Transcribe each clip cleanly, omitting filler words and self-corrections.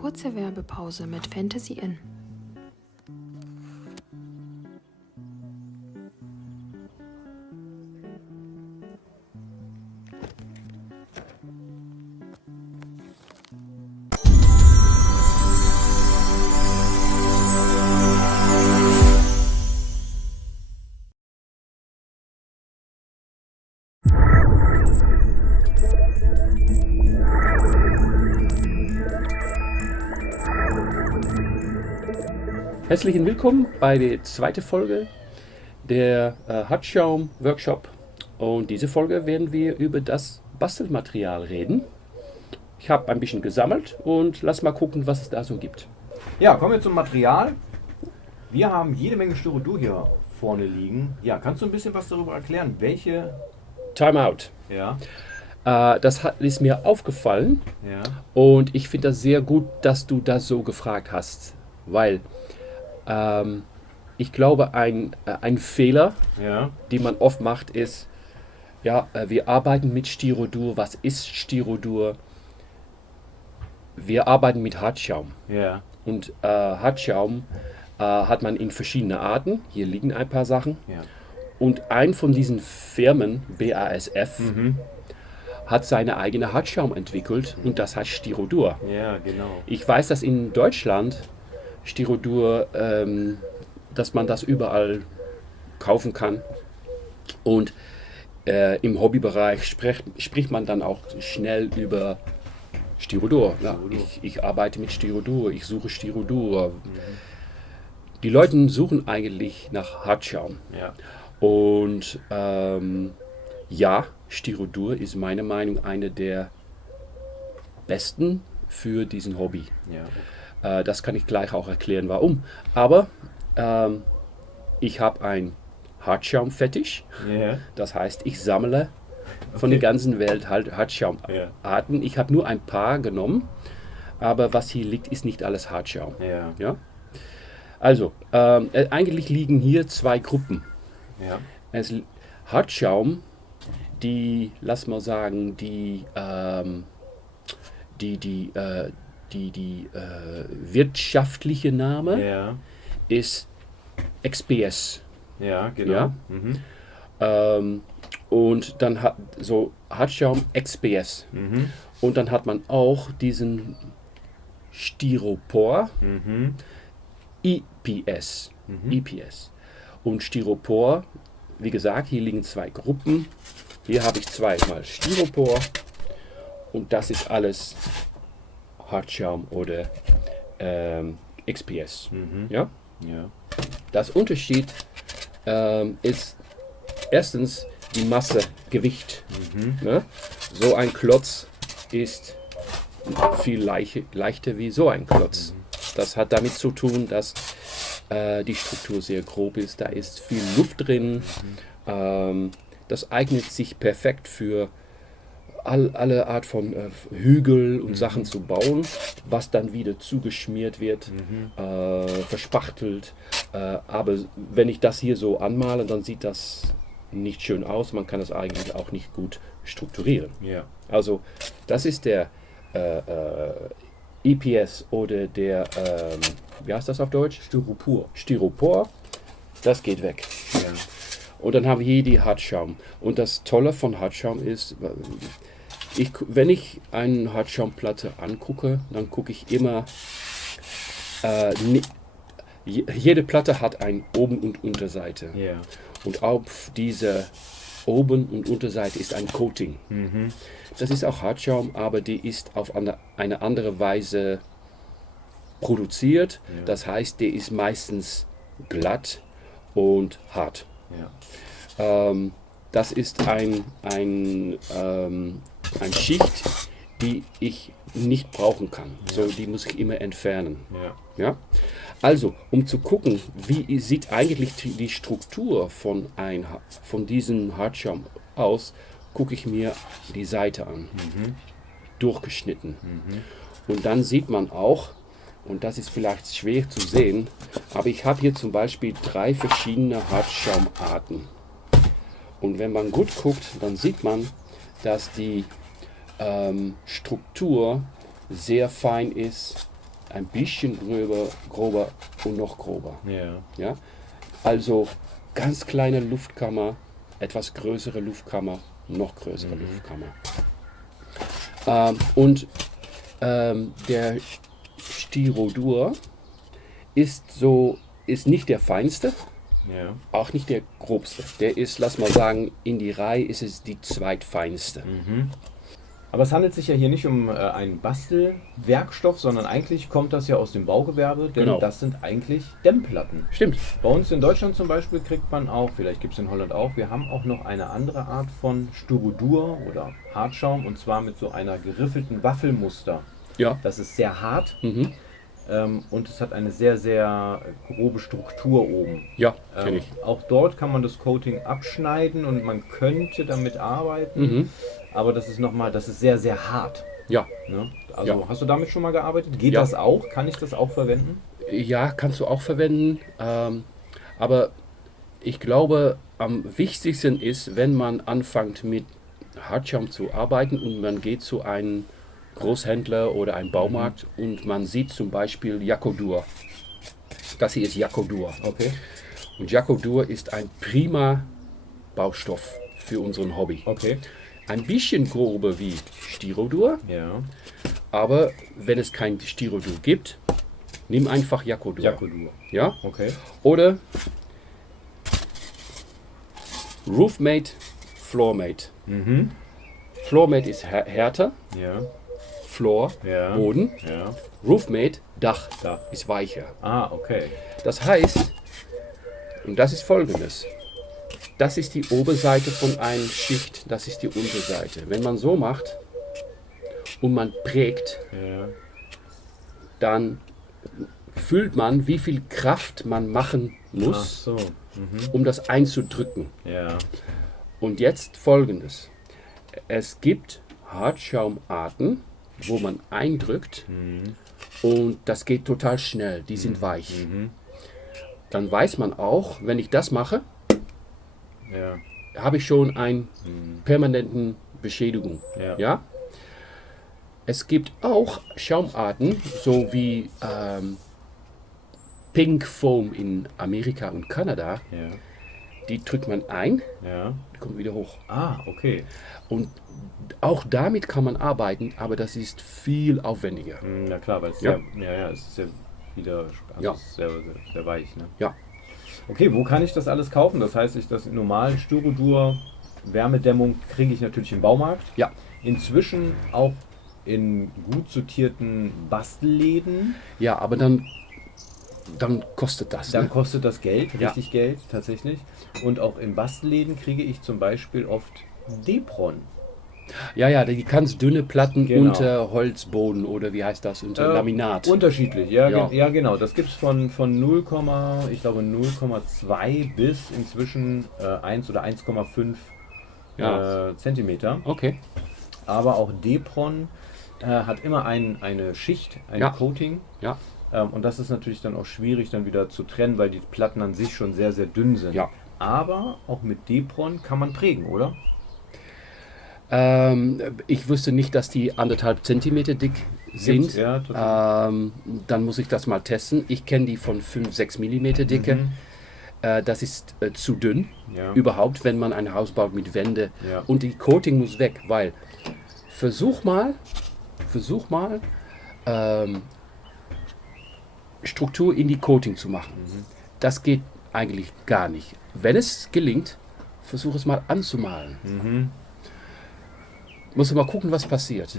kurze Werbepause mit Fantasy Inn. Herzlichen Willkommen bei der zweiten Folge der Hartschaum-Workshop. Und diese Folge werden wir über das Bastelmaterial reden. Ich habe ein bisschen gesammelt und lass mal gucken, was es da so gibt. Ja, kommen wir zum Material. Wir haben jede Menge Styrodur hier vorne liegen. Ja, kannst du ein bisschen was darüber erklären? Welche? Timeout. Ja, Ist mir aufgefallen ja, und ich finde das sehr gut, dass du das so gefragt hast, weil ich glaube, ein Fehler, ja, den man oft macht, ist, ja, wir arbeiten mit Styrodur. Was ist Styrodur? Wir arbeiten mit Hartschaum. ja, Und Hartschaum hat man in verschiedenen Arten. Hier liegen ein paar Sachen. ja. Und ein von diesen Firmen, BASF, hat seine eigene Hartschaum entwickelt und das heißt Styrodur. Ja, genau. Ich weiß, dass in Deutschland Styrodur, dass man das überall kaufen kann. Und im Hobbybereich spricht man dann auch schnell über Styrodur. Ja, ich arbeite mit Styrodur, ich suche Styrodur. Die Leute suchen eigentlich nach Hartschaum. Ja, Und ja, Styrodur ist meiner Meinung nach eine der besten für diesen Hobby. ja, Das kann ich gleich auch erklären, warum. Aber ich habe ein Hartschaum-Fetisch. ja, Das heißt, ich sammle von der ganzen Welt halt Hartschaumarten. Ich habe nur ein paar genommen, aber was hier liegt, ist nicht alles Hartschaum. ja, Ja? Also, eigentlich liegen hier zwei Gruppen. ja, Hartschaum, die, lass mal sagen, die wirtschaftliche Name ja, ist XPS. ja, genau. Ja? Und dann hat so Hartschaum XPS. Und dann hat man auch diesen Styropor EPS. EPS. Und Styropor, wie gesagt, hier liegen zwei Gruppen. Hier habe ich zweimal Styropor und das ist alles Hartschaum oder XPS. Ja? Ja, Das Unterschied ist erstens die Masse, Gewicht. Ne? So ein Klotz ist viel leichter wie so ein Klotz. Das hat damit zu tun, dass die Struktur sehr grob ist. Da ist viel Luft drin. Das eignet sich perfekt für alle Art von Hügel und Sachen zu bauen, was dann wieder zugeschmiert wird, verspachtelt. Aber wenn ich das hier so anmale, dann sieht das nicht schön aus. Man kann das eigentlich auch nicht gut strukturieren. ja, Also das ist der EPS oder der, wie heißt das auf Deutsch? Styropor. Styropor. Das geht weg. Ja, Und dann haben wir hier die Hartschaum. Und das Tolle von Hartschaum ist, wenn ich eine Hartschaumplatte angucke, dann gucke ich immer, jede Platte hat ein Oben- und Unterseite. ja, Und auf dieser Oben- und Unterseite ist ein Coating. Das ist auch Hartschaum, aber die ist auf eine andere Weise produziert. Ja. Das heißt, der ist meistens glatt und hart. ja, Das ist eine Schicht, die ich nicht brauchen kann. So, die muss ich immer entfernen. ja, Ja? Also, um zu gucken, wie sieht eigentlich die Struktur von diesem Hartschaum aus, gucke ich mir die Seite an, durchgeschnitten. Und dann sieht man auch, und das ist vielleicht schwer zu sehen, aber ich habe hier zum Beispiel 3 verschiedene Hartschaumarten. Und wenn man gut guckt, dann sieht man, dass die Struktur sehr fein ist ein bisschen grober und noch grober. Ja. Ja? Also ganz kleine Luftkammer, etwas größere Luftkammer, noch größere Luftkammer. Der Styrodur ist nicht der feinste, Ja. auch nicht der grobste. Der ist, lass mal sagen, in die Reihe ist es die zweitfeinste. Aber es handelt sich ja hier nicht um einen Bastelwerkstoff, sondern eigentlich kommt das ja aus dem Baugewerbe, denn Genau. das sind eigentlich Dämmplatten. Stimmt. Bei uns in Deutschland zum Beispiel kriegt man auch, vielleicht gibt es in Holland auch, wir haben auch noch eine andere Art von Styrodur oder Hartschaum, und zwar mit so einer geriffelten Waffelmuster. Ja. Das ist sehr hart Mhm. und es hat eine sehr, sehr grobe Struktur oben. Ja, kenne ich. Auch dort kann man das Coating abschneiden und man könnte damit arbeiten, Mhm. aber das ist sehr, sehr hart. Ja. Ne? Also Ja. hast du damit schon mal gearbeitet? Geht Ja. das auch? Kann ich das auch verwenden? Ja, kannst du auch verwenden. Aber ich glaube, am wichtigsten ist, wenn man anfängt mit Hartschaum zu arbeiten und man geht zu einem Großhändler oder einem Baumarkt und man sieht zum Beispiel Yakodur. Das hier ist Yakodur. Okay. Und Yakodur ist ein prima Baustoff für unseren Hobby. Okay. Ein bisschen grober wie Styrodur, Ja. aber wenn es kein Styrodur gibt, nimm einfach Yakodur. Yakodur. Ja? Okay. Oder Roofmate, Floormate. Mhm. Floormate ist härter, Ja. Floor, Ja. Boden. Ja. Roofmate, Dach, Dach. ist weicher. Ah, okay. Das heißt, und das ist folgendes, das ist die Oberseite von einer Schicht, das ist die Unterseite. Wenn man so macht und man prägt, Ja. dann fühlt man, wie viel Kraft man machen Ach muss, so. um das einzudrücken. Ja. Und jetzt folgendes. Es gibt Hartschaumarten, wo man eindrückt und das geht total schnell. Die sind weich. Dann weiß man auch, wenn ich das mache, Ja. habe ich schon eine permanenten Beschädigung. Ja. Ja? Es gibt auch Schaumarten, so wie Pink Foam in Amerika und Kanada. Ja. Die drückt man ein, Ja. die kommt wieder hoch. Ah, okay. Und auch damit kann man arbeiten, aber das ist viel aufwendiger. Na klar, weil es Ja. es ist ja wieder Ja. es ist sehr, sehr, sehr weich. Ne? Ja. Okay, wo kann ich das alles kaufen? Das heißt, das normale Styrodur Wärmedämmung kriege ich natürlich im Baumarkt. Ja. Inzwischen auch in gut sortierten Bastelläden. Ja, aber dann kostet das. Dann Ne? kostet das Geld, Ja. richtig Geld, tatsächlich. Und auch in Bastelläden kriege ich zum Beispiel oft Depron. Ja, die ganz dünne Platten Genau. unter Holzboden oder wie heißt das, unter Laminat. Unterschiedlich, ja, Ja. ja genau. Das gibt es von 0, ich glaube 0,2 bis inzwischen 1 oder 1,5 Ja. Zentimeter. Okay. Aber auch Depron hat immer eine Schicht, ein Ja. Coating. Ja. Und das ist natürlich dann auch schwierig dann wieder zu trennen, weil die Platten an sich schon sehr, sehr dünn sind. Ja. Aber auch mit Depron kann man prägen, oder? Ich wusste nicht, dass die 1,5 Zentimeter dick sind. Gibt's, ja, tatsächlich. Dann muss ich das mal testen. Ich kenne die von 5, 6 Millimeter Dicke. Das ist zu dünn. Ja. Überhaupt, wenn man ein Haus baut mit Wände. Ja. Und die Coating muss weg, weil versuch mal Struktur in die Coating zu machen. Das geht eigentlich gar nicht. Wenn es gelingt, versuch es mal anzumalen. Musst du mal gucken, was passiert.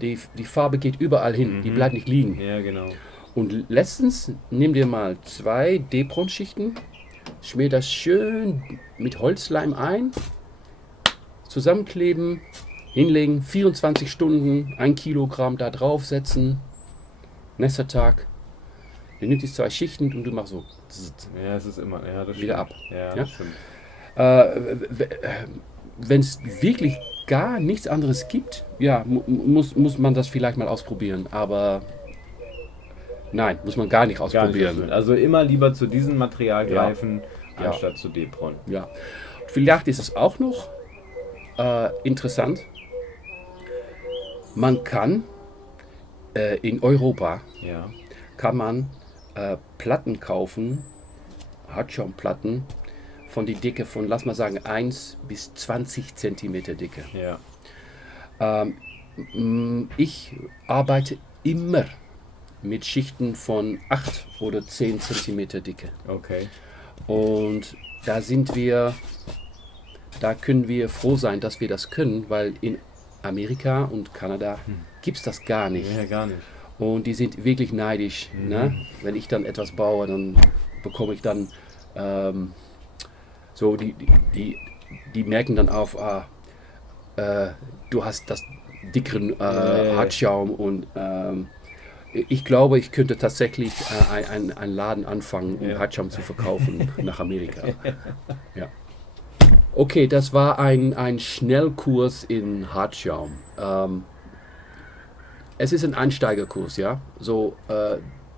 Die Farbe geht überall hin, die bleibt nicht liegen. Ja, genau. Und letztens nimm dir mal 2 Depron-Schichten, schmier das schön mit Holzleim ein, zusammenkleben, hinlegen, 24 Stunden, 1 Kilogramm da draufsetzen, nächster Tag, du nimmst die 2 Schichten und du machst so Ja, es ist immer, ja, das wieder stimmt. ab. Ja, Ja? das stimmt. Wenn es wirklich gar nichts anderes gibt, ja, muss man das vielleicht mal ausprobieren, aber nein, muss man gar nicht Gar nicht ausprobieren. ausprobieren. Also immer lieber zu diesem Material Ja. greifen, Ja. anstatt zu Depron. Ja. Vielleicht ist es auch noch interessant, man kann in Europa Ja. kann man Platten kaufen, Hartschaumplatten, von die Dicke von, lass mal sagen, 1 bis 20 Zentimeter Dicke. Ja. Ich arbeite immer mit Schichten von 8 oder 10 Zentimeter Dicke. Okay. Und da können wir froh sein, dass wir das können, weil in Amerika und Kanada gibt es das gar nicht. Ja, gar nicht. Und die sind wirklich neidisch. Ne? Wenn ich dann etwas baue, dann bekomme ich dann so, die merken dann auf, du hast das dickeren Hartschaum und ich glaube, ich könnte tatsächlich einen Laden anfangen, um Hartschaum zu verkaufen nach Amerika. Ja. Okay, das war ein Schnellkurs in Hartschaum. Es ist ein Einsteigerkurs, ja. So,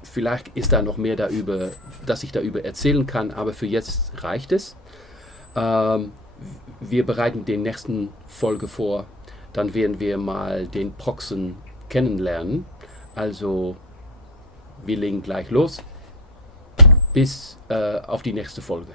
vielleicht ist da noch mehr darüber, dass ich darüber erzählen kann, aber für jetzt reicht es. Wir bereiten den nächsten Folge vor. Dann werden wir mal den Proxen kennenlernen. Also, wir legen gleich los. Bis auf die nächste Folge.